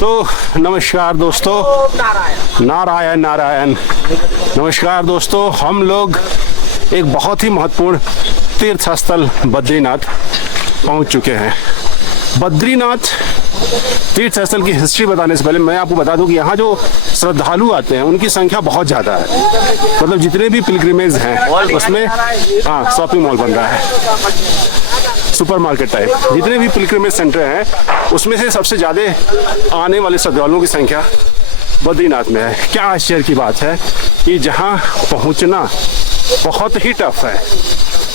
तो नमस्कार दोस्तों, नारायण नारायण। नमस्कार दोस्तों, हम लोग एक बहुत ही महत्वपूर्ण तीर्थ स्थल बद्रीनाथ पहुंच चुके हैं। बद्रीनाथ तीर्थ स्थल की हिस्ट्री बताने से पहले मैं आपको बता दूं कि यहाँ जो श्रद्धालु आते हैं उनकी संख्या बहुत ज़्यादा है। मतलब जितने भी पिलग्रिमेज हैं उसमें, हाँ, शॉपिंग मॉल बन रहा है, सुपरमार्केट टाइप। जितने भी पिलग्रिमेज सेंटर हैं उसमें से सबसे ज़्यादा आने वाले श्रद्धालुओं की संख्या बद्रीनाथ में है। क्या आश्चर्य की बात है कि जहाँ पहुँचना बहुत ही टफ है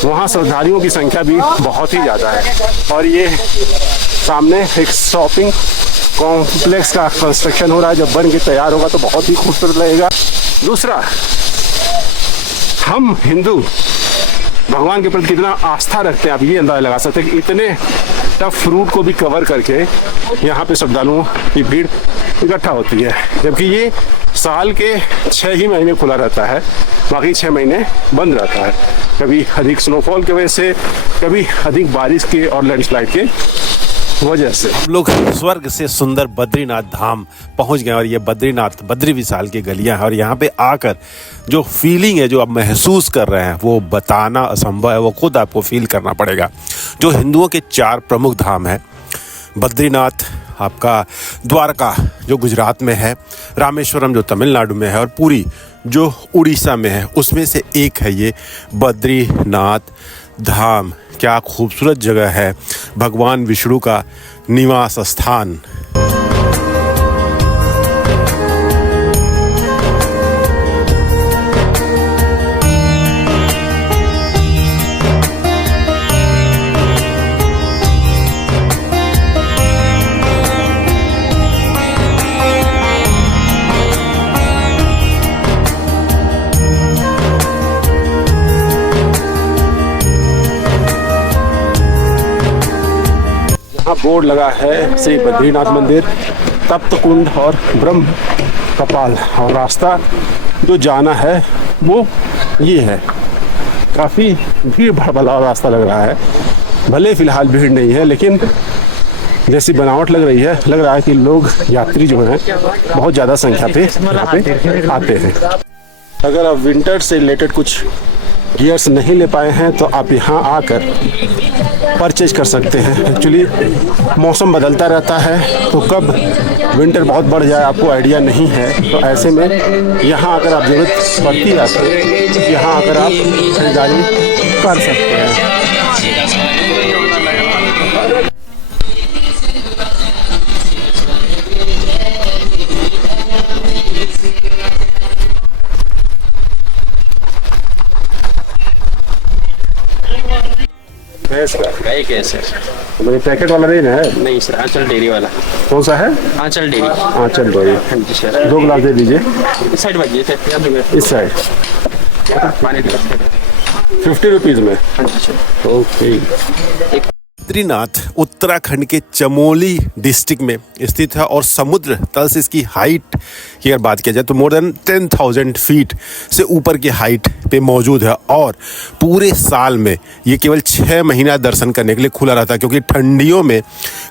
वहाँ श्रद्धालुओं की संख्या भी बहुत ही ज़्यादा है। और ये सामने एक शॉपिंग कॉम्प्लेक्स का कंस्ट्रक्शन हो रहा है, जब बन के तैयार होगा तो बहुत ही खूबसूरत लगेगा। दूसरा, हम हिंदू भगवान के प्रति कितना आस्था रखते हैं आप ये अंदाजा लगा सकते हैं कि इतने टफ रूट को भी कवर करके यहाँ पे श्रद्धालुओं की भीड़ इकट्ठा होती है। जबकि ये साल के 6 ही महीने खुला रहता है, बाकी 6 महीने बंद रहता है। कभी अधिक स्नोफॉल की वजह से, कभी अधिक बारिश के और लैंडस्लाइड के वजह से। हम लोग स्वर्ग से सुंदर बद्रीनाथ धाम पहुंच गए और ये बद्रीनाथ बद्री विशाल की गलियां हैं। और यहाँ पे आकर जो फीलिंग है, जो आप महसूस कर रहे हैं, वो बताना असंभव है, वो खुद आपको फील करना पड़ेगा। जो हिंदुओं के 4 प्रमुख धाम हैं, बद्रीनाथ, आपका द्वारका जो गुजरात में है, रामेश्वरम जो तमिलनाडु में है, और पुरी जो उड़ीसा में है, उसमें से एक है ये बद्रीनाथ धाम। क्या खूबसूरत जगह है, भगवान विष्णु का निवास स्थान। यहाँ बोर्ड लगा है श्री बद्रीनाथ मंदिर, तप्त कुंड और ब्रह्म कपाल। और रास्ता जो जाना है वो ये है। काफ़ी भीड़ भाड़ वाला रास्ता लग रहा है। भले फ़िलहाल भीड़ नहीं है, लेकिन जैसी बनावट लग रही है, लग रहा है कि लोग, यात्री जो हैं, बहुत ज़्यादा संख्या पे यहाँ पे आते हैं। अगर आप विंटर से रिलेटेड कुछ गियर्स नहीं ले पाए हैं तो आप यहाँ आकर परचेज कर सकते हैं। एक्चुअली मौसम बदलता रहता है, तो कब विंटर बहुत बढ़ जाए आपको आइडिया नहीं है। तो ऐसे में यहाँ आकर आप ज़रूरत पड़ती है आपको, यहाँ आकर आप खरीदारी कर सकते हैं। गाय कैसे? मेरे पैकेट वाला नहीं है? नहीं सर, आंचल डेयरी वाला। कौन सा है? आंचल डेयरी। आंचल डेयरी। हाँ जी सर। 2 गिलास दे दीजिए। इस साइड भाजिए थे, इस साइड। पानी 50 रुपीज़ में। हाँ जी सर। बद्रीनाथ उत्तराखंड के चमोली डिस्ट्रिक्ट में स्थित है और समुद्र तल से इसकी हाइट की अगर बात किया जाए तो मोर देन 10,000 फीट से ऊपर की हाइट पे मौजूद है। और पूरे साल में ये केवल 6 महीना दर्शन करने के लिए खुला रहता है, क्योंकि ठंडियों में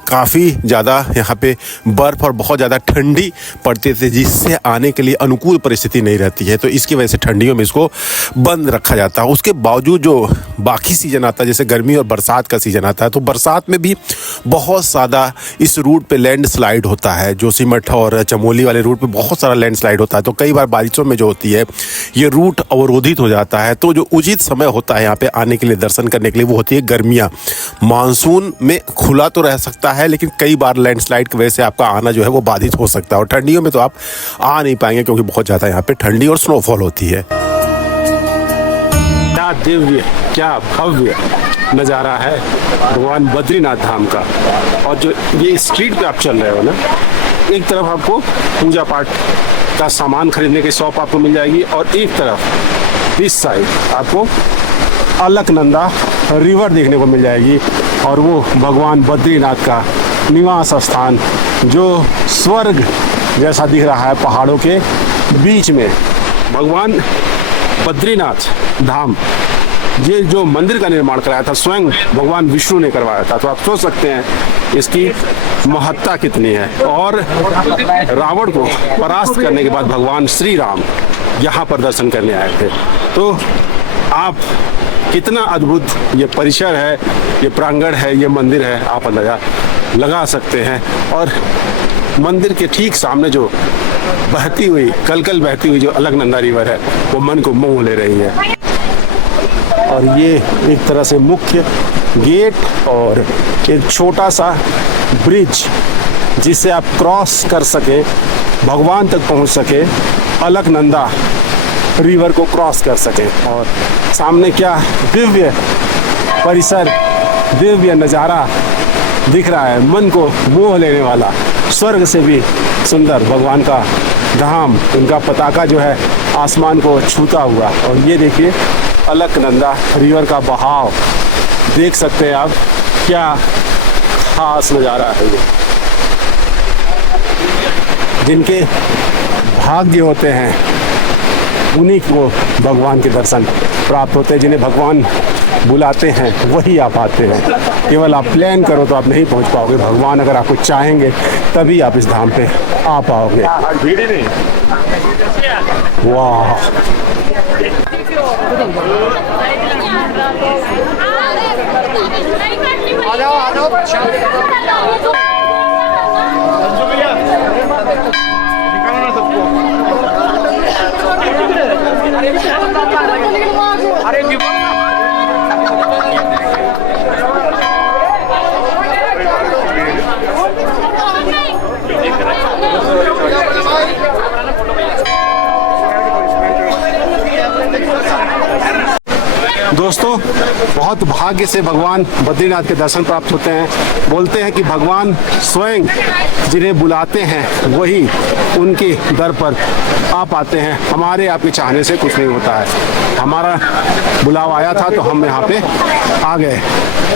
काफ़ी ज़्यादा यहाँ पे बर्फ़ और बहुत ज़्यादा ठंडी पड़ती थी, जिससे आने के लिए अनुकूल परिस्थिति नहीं रहती है। तो इसकी वजह से ठंडियों में इसको बंद रखा जाता है। उसके बावजूद जो बाकी सीज़न आता है, जैसे गर्मी और बरसात का सीज़न आता है, तो बरसात में भी बहुत ज़्यादा इस रूट पे लैंडस्लाइड होता है। जो सिमठ और चमोली वाले रूट पे बहुत सारा लैंडस्लाइड होता है। तो कई बार बारिशों में जो होती है ये रूट अवरोधित हो जाता है। तो जो उचित समय होता है यहाँ पे आने के लिए, दर्शन करने के लिए, वो होती है गर्मियाँ। मानसून में खुला तो रह सकता है, लेकिन कई बार लैंडस्लाइड की वजह से आपका आना जो है वो बाधित हो सकता है। और ठंडियों में तो आप आ नहीं पाएंगे, क्योंकि बहुत ज़्यादा यहाँ पे ठंडी और स्नोफॉल होती है। क्या दिव्य, क्या भव्य नज़ारा है भगवान बद्रीनाथ धाम का। और जो ये स्ट्रीट पे आप चल रहे हो ना, एक तरफ आपको पूजा पाठ का सामान खरीदने की शॉप आपको मिल जाएगी, और एक तरफ इस साइड आपको अलकनंदा रिवर देखने को मिल जाएगी। और वो भगवान बद्रीनाथ का निवास स्थान जो स्वर्ग जैसा दिख रहा है पहाड़ों के बीच में। भगवान बद्रीनाथ धाम, ये जो मंदिर का निर्माण कराया था स्वयं भगवान विष्णु ने करवाया था। तो आप सोच सकते हैं इसकी महत्ता कितनी है। और रावण को परास्त करने के बाद भगवान श्री राम यहाँ पर दर्शन करने आए थे। तो आप कितना अद्भुत ये परिसर है, ये प्रांगण है, ये मंदिर है, आप अंदाजा लगा सकते हैं। और मंदिर के ठीक सामने जो बहती हुई कलकल बहती हुई जो अलकनंदा रिवर है वो मन को मोह ले रही है। और ये एक तरह से मुख्य गेट और एक छोटा सा ब्रिज जिससे आप क्रॉस कर सके, भगवान तक पहुंच सके, अलकनंदा रिवर को क्रॉस कर सके। और सामने क्या दिव्य परिसर, दिव्य नज़ारा दिख रहा है, मन को मोह लेने वाला, स्वर्ग से भी सुंदर भगवान का धाम, उनका पताका जो है आसमान को छूता हुआ। और ये देखिए अलकनंदा रिवर का बहाव देख सकते हैं आप, क्या खास नज़ारा है ये। जिनके भाग्य होते हैं उन्हीं को भगवान के दर्शन प्राप्त होते हैं, जिन्हें भगवान बुलाते हैं वही आ पाते हैं। केवल आप प्लान करो तो आप नहीं पहुंच पाओगे, भगवान अगर आपको चाहेंगे तभी आप इस धाम पे आ पाओगे। वाह, दोस्तों बहुत भाग्य से भगवान बद्रीनाथ के दर्शन प्राप्त होते हैं। बोलते हैं कि भगवान स्वयं जिन्हें बुलाते हैं वही उनके दर पर आ पाते हैं। हमारे आपके चाहने से कुछ नहीं होता है। हमारा बुलावा आया था तो हम यहाँ पे आ गए।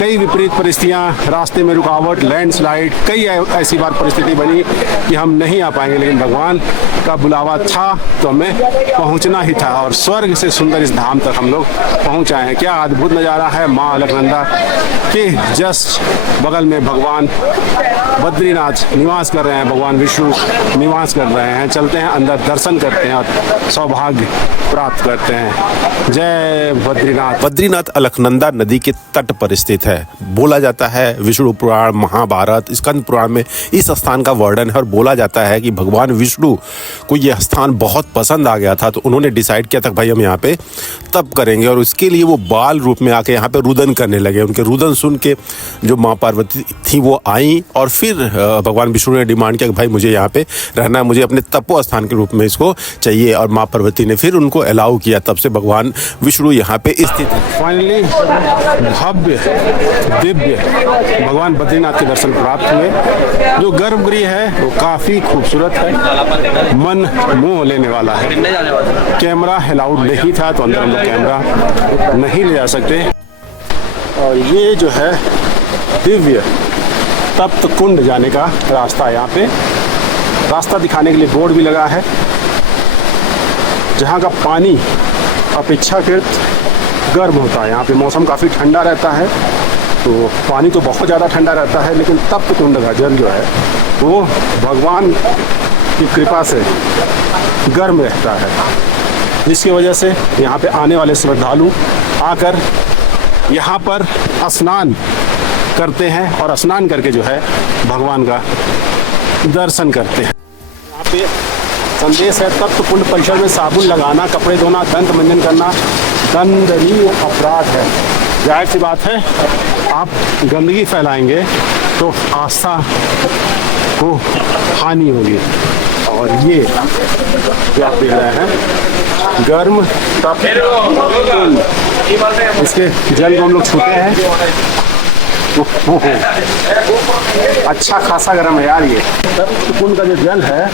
कई विपरीत परिस्थितियाँ, रास्ते में रुकावट, लैंडस्लाइड, कई ऐसी बार परिस्थिति बनी कि हम नहीं आ पाएंगे, लेकिन भगवान का बुलावा था तो हमें पहुँचना ही था। और स्वर्ग से सुंदर इस धाम तक हम लोग पहुँच आए हैं। क्या अद्भुत नज़ारा है। माँ अलकनंदा के जस्ट बगल में भगवान बद्रीनाथ निवास कर रहे हैं, भगवान विष्णु निवास कर रहे हैं। चलते हैं अंदर, दर्शन करते हैं और सौभाग्य प्राप्त करते हैं। जय बद्रीनाथ। बद्रीनाथ अलकनंदा नदी के तट पर स्थित है। बोला जाता है विष्णु पुराण, महाभारत, स्कंद पुराण में इस स्थान का वर्णन है और बोला जाता है कि भगवान विष्णु को यह स्थान बहुत पसंद आ गया था, तो उन्होंने डिसाइड किया था भाई हम यहाँ पे तप करेंगे। और उसके लिए वो बाल रूप में आके यहाँ पे रुदन करने लगे। उनके रुदन सुन के जो माँ पार्वती थी वो आई और फिर भगवान विष्णु ने डिमांड किया कि भाई मुझे यहाँ पे रहना है, मुझे अपने तपो स्थान के रूप में इसको चाहिए। और माँ पार्वती ने फिर उनको अलाउ किया, तब से भगवान विष्णु यहाँ पे स्थित है। फाइनली भव्य दिव्य भगवान बद्रीनाथ के दर्शन प्राप्त हुए। जो गर्भगृह है वो काफ़ी खूबसूरत है, मन मोह लेने वाला है। कैमरा अलाउड नहीं था तो अंदर हम लोग कैमरा नहीं ले जा सकते। और ये जो है दिव्य तप्त कुंड जाने का रास्ता है। यहाँ पे रास्ता दिखाने के लिए बोर्ड भी लगा है, जहाँ का पानी अपेक्षाकृत गर्म होता है। यहाँ पे मौसम काफ़ी ठंडा रहता है, तो पानी तो बहुत ज़्यादा ठंडा रहता है, लेकिन तप्त कुंड का जल जो है वो भगवान की कृपा से गर्म रहता है, जिसकी वजह से यहाँ पे आने वाले श्रद्धालु आकर यहाँ पर स्नान करते हैं और स्नान करके जो है भगवान का दर्शन करते हैं। यहाँ पे संदेश है, तप्त कुंड परिसर में साबुन लगाना, कपड़े धोना, दंत मंजन करना दंडनीय अपराध है। जाहिर सी बात है, आप गंदगी फैलाएंगे तो आस्था को हानि होगी। और ये जो आप देख रहे हैं गर्म तप्त कुंड, इसके जल को हम लोग छूते हैं। अच्छा खासा गर्म है यार। ये तप्त कुंड का जो जल है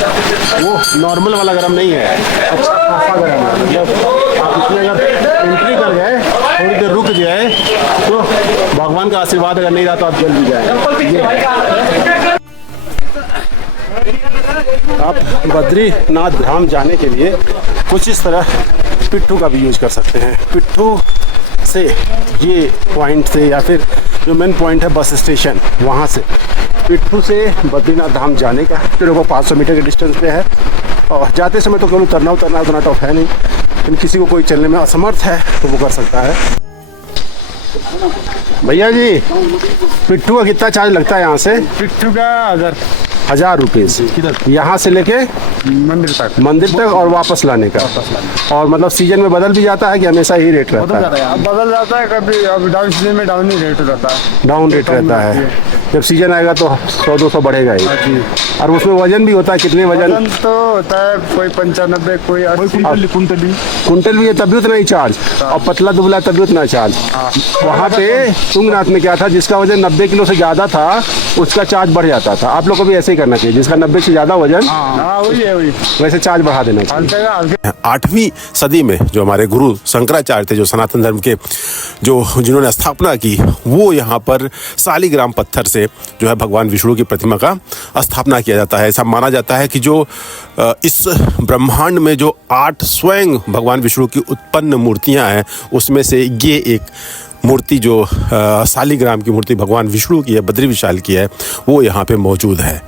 वो नॉर्मल वाला गर्म नहीं है, अच्छा खासा गर्म है। मतलब आप इसमें अगर एंट्री कर गए, थोड़ी देर रुक जाए तो भगवान का आशीर्वाद अगर नहीं रहा तो आप जल भी जाए। आप बद्रीनाथ धाम जाने के लिए कुछ इस तरह पिट्ठू का भी यूज कर सकते हैं। पिट्ठू से ये पॉइंट से या फिर जो मेन पॉइंट है बस स्टेशन, वहाँ से पिट्ठू से बद्रीनाथ धाम जाने का फिर वो 500 मीटर के डिस्टेंस पे है। और जाते समय तो केवल उतरना उतना टफ है नहीं, लेकिन किसी को कोई चलने में असमर्थ है तो वो कर सकता है। भैया जी, पिट्ठू का कितना चार्ज लगता है यहाँ से? पिट्ठू का 1000 रुपीज़ यहाँ से लेके मंदिर तक और वापस लाने का। और मतलब सीजन में बदल भी जाता है कि हमेशा ही रेट रहता है? अब बदल जाता है, कभी अब डाउन सीजन में डाउन ही रेट रहता है। डाउन रेट रहता है, जब सीजन आएगा तो 100-200 बढ़ेगा ही। और उसमें वजन भी होता है, कितने वजन तो होता है? कोई 95, कोई 80 कुंटल भी है तब भी उतना ही चार्ज, और पतला दुबला तब भी उतना चार्ज। वहाँ पे तुंगनाथ में क्या था, जिसका वजन 90 किलो से ज़्यादा था उसका चार्ज बढ़ जाता था। आप लोग को भी ऐसे ही करना चाहिए, जिसका 90 से ज़्यादा वजन वही वैसे चार्ज बढ़ा देना चाहिए। 8वीं सदी में जो हमारे गुरु शंकराचार्य थे, जो सनातन धर्म के जिन्होंने स्थापना की, वो यहाँ पर सालीग्राम पत्थर से जो है भगवान विष्णु की प्रतिमा का स्थापना किया जाता है। ऐसा माना जाता है कि जो इस ब्रह्मांड में जो 8 स्वयं भगवान विष्णु की उत्पन्न मूर्तियाँ हैं, उसमें से ये एक मूर्ति जो सालीग्राम की मूर्ति भगवान विष्णु की है, बद्री विशाल की है, वो यहाँ पे मौजूद है।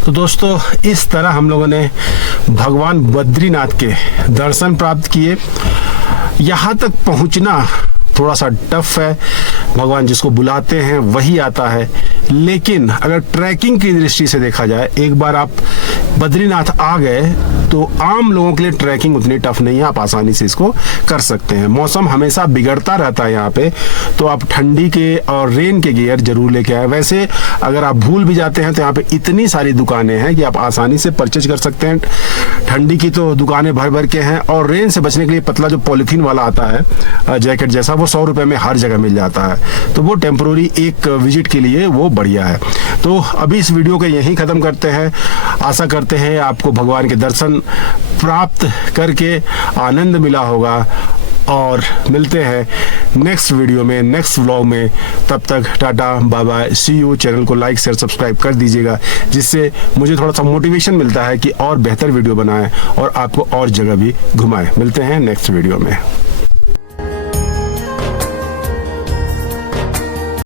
तो दोस्तों, इस तरह हम लोगों ने भगवान बद्रीनाथ के दर्शन प्राप्त किए। यहाँ तक पहुँचना थोड़ा सा टफ है, भगवान जिसको बुलाते हैं वही आता है। लेकिन अगर ट्रैकिंग की दृष्टि से देखा जाए, एक बार आप बद्रीनाथ आ गए तो आम लोगों के लिए ट्रैकिंग उतनी टफ नहीं है, आप आसानी से इसको कर सकते हैं। मौसम हमेशा बिगड़ता रहता है यहाँ पे, तो आप ठंडी के और रेन के गियर जरूर लेके आए। वैसे अगर आप भूल भी जाते हैं तो यहाँ पे इतनी सारी दुकानें हैं कि आप आसानी से परचेज कर सकते हैं। ठंडी की तो दुकानें भर भर के हैं, और रेन से बचने के लिए पतला जो पॉलीथीन वाला आता है जैकेट जैसा, वो 100 रुपये में हर जगह मिल जाता है। तो वो टेम्पोररी एक विजिट के लिए वो बढ़िया है। तो अभी इस वीडियो को यहीं ख़त्म करते हैं। आशा करते हैं आपको भगवान के दर्शन प्राप्त करके आनंद मिला होगा, और मिलते हैं नेक्स्ट वीडियो में, नेक्स्ट व्लॉग में। तब तक tata bye bye, see you. Channel को लाइक शेयर सब्सक्राइब कर दीजिएगा, जिससे मुझे थोड़ा सा मोटिवेशन मिलता है कि और बेहतर वीडियो बनाएं और आपको और जगह भी घुमाएं। मिलते हैं नेक्स्ट वीडियो में।